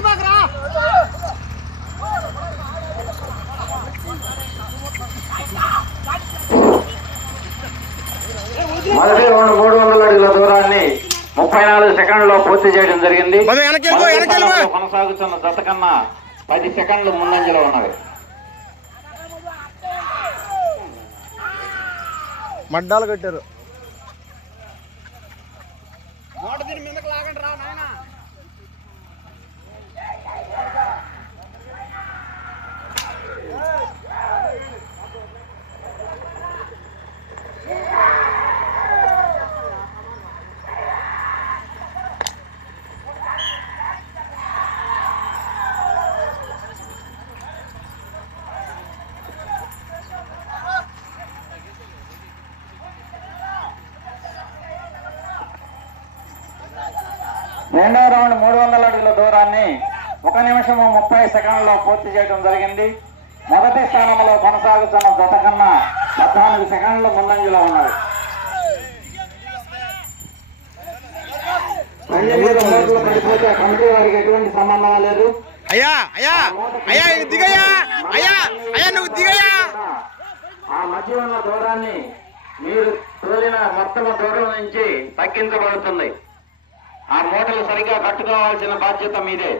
మొదటి 300 అడుగుల దూరాన్ని 34 సెకండ్లలో పూర్తి చేయడం జరిగింది. కొనసాగుతున్న జత కన్నా 10 సెకండ్లు ముందంజలో ఉన్నవి. మడ్డాలు కట్టారు. రెండవ రౌండ్ 300 అడుగుల దూరాన్ని 1 నిమిషము 30 సెకండ్లలో పూర్తి చేయడం జరిగింది. మొదటి స్థానంలో కొనసాగుతున్న జత కన్నా 14 సెకండ్లు ముందంజలో ఉన్నది. పడిపోతే కమిటీ వారికి ఎటువంటి సంబంధం లేదు. అయ్యా అయ్యా అయ్యా దిగయ్యా అయ్యా అయ్యా నువ్వు దిగయ్యా. ఆ మధ్య ఉన్న దూరాన్ని మీరు తోలిన మొత్తం దూరం నుంచి తగ్గించబడుతుంది. ఆ మూటలు సరిగ్గా కట్టుకోవాల్సిన బాధ్యత మీదే.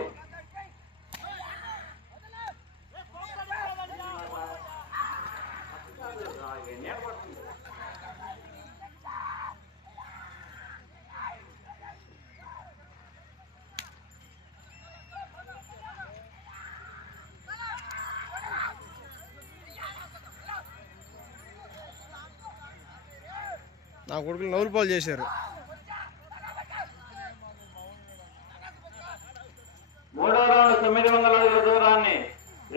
నా కొడుకులు నవ్వులు పాలు చేశారు. మూడో రౌండ్ 900 అడుగుల దూరాన్ని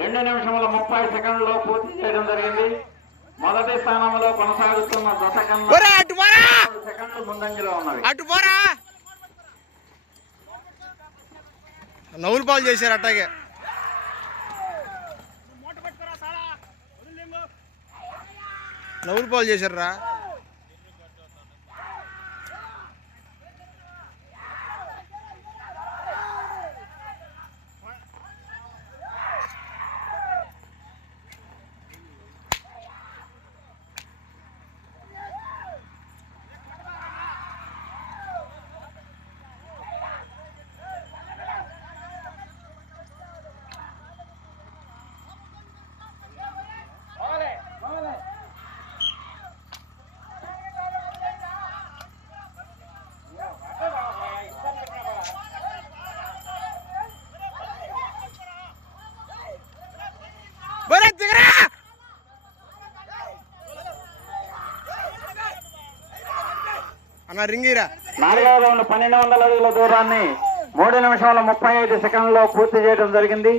2 నిమిషముల 30 సెకండ్లలో పూర్తి చేయడం జరిగింది. మొదటి స్థానంలో కొనసాగుతున్న జత కన్నా సెకండ్లు ముందంజలో ఉన్నవి. నవ్వులు పాలు చేశారు. అట్టాగే నవ్వులు పాలు చేశారు రా. అన్న రింగిరా. నాలుగవ రౌండ్ 1200 అడుగుల దూరాన్ని 3 నిమిషాల 35 సెకండ్లలో పూర్తి చేయడం జరిగింది.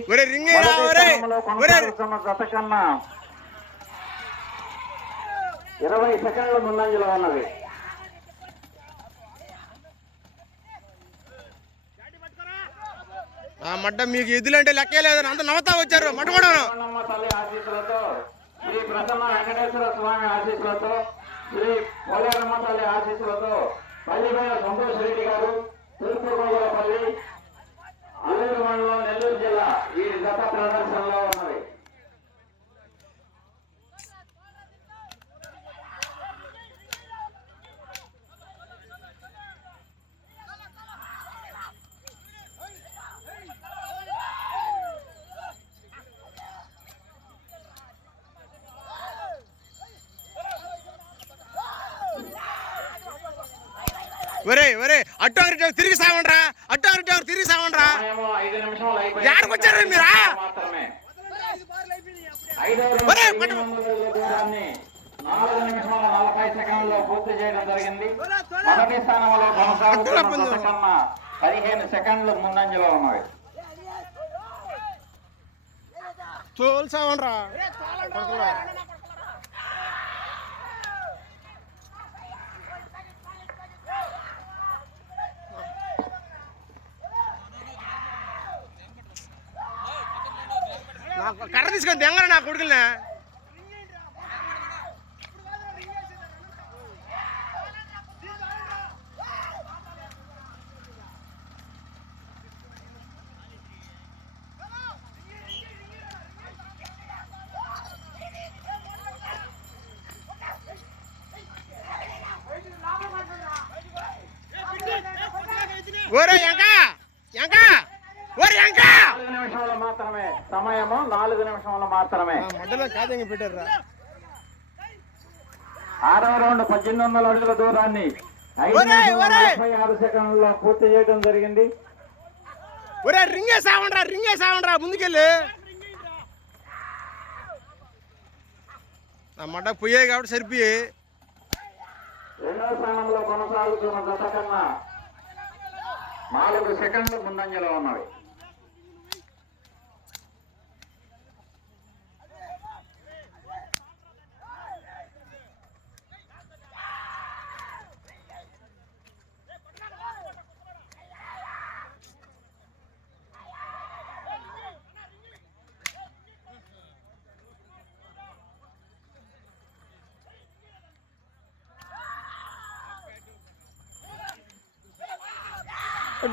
కొనసాగుతున్న జత కన్నా 20 సెకండ్ల ముందంజలో ఉన్నది. మడ్డ మీకు ఎదులంటే లెక్కే లేదని అంత నవ్వుతా వచ్చారు. మట్టమడను తల్లి ఆశీస్సులతో, శ్రీ ప్రసన్న వెంకటేశ్వర స్వామి ఆశీస్సులతో, శ్రీ పోలేరమ్మ తల్లి ఆశీస్సులతో పల్లిపైన సంతోష్ రెడ్డి గారు, తూర్పుగోగులపల్లి, అల్లూరు మండలం, నెల్లూరు జిల్లా ఈ గత ప్రదర్శనలో ఉన్నది. అటు తిరిగి సావండ్రా, తిరిగి సావండ్రా. ఎక్కడికొచ్చారు మీరా? 4 నిమిషాల 40 సెకండ్లలో పూర్తి చేయడం జరిగింది. మొదటి స్థానంలో కొనసాగుతున్న 15 సెకండ్లు ముందంజలో ఉన్నాయి. సావండ్రా. కర్ర తీసుకొని దెంగరా నా కొడుకులనే. ఓరే ఎంకా ఎంకా ఓరే ఎంకా 4 నిమిషములు మాత్రమే సమయము, 4 నిమిషములు మాత్రమే. మండలం కాదంగా పెట్టారా. 6వ రౌండ్ 1800 అడుగుల దూరాన్ని 5 ఒరేయ్, నిమిషముల ఒరేయ్. 36 సెకండ్లలో పూర్తి చేయడం జరిగింది. ఒరే రింగే సావండ్రా ముందుకెళ్ళి. నా మడ్డ పోయాయి కాబట్టి సరిపోయి. రెండవ స్థానంలో కొనసాగుతున్న జత కన్నా 4 సెకండ్లు ముందంజలో ఉన్నవి.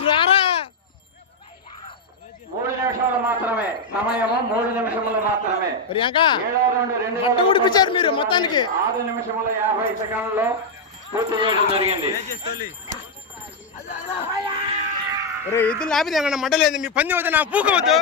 రారా 3 నిమిషములు మాత్రమే సమయము, 3 నిమిషములు మాత్రమే. ఒరే ఎంకా 7వ రౌండ్ 2 మట్ట ఊడిపించారు మీరు మొత్తానికి. 6 నిమిషముల 50 సెకండ్లలో పూర్తి చేయడం జరిగింది. ఒరే ఇది లాభిదే మడ్డలేదు. మీ పంది వద్దు, నా పూక వద్దు.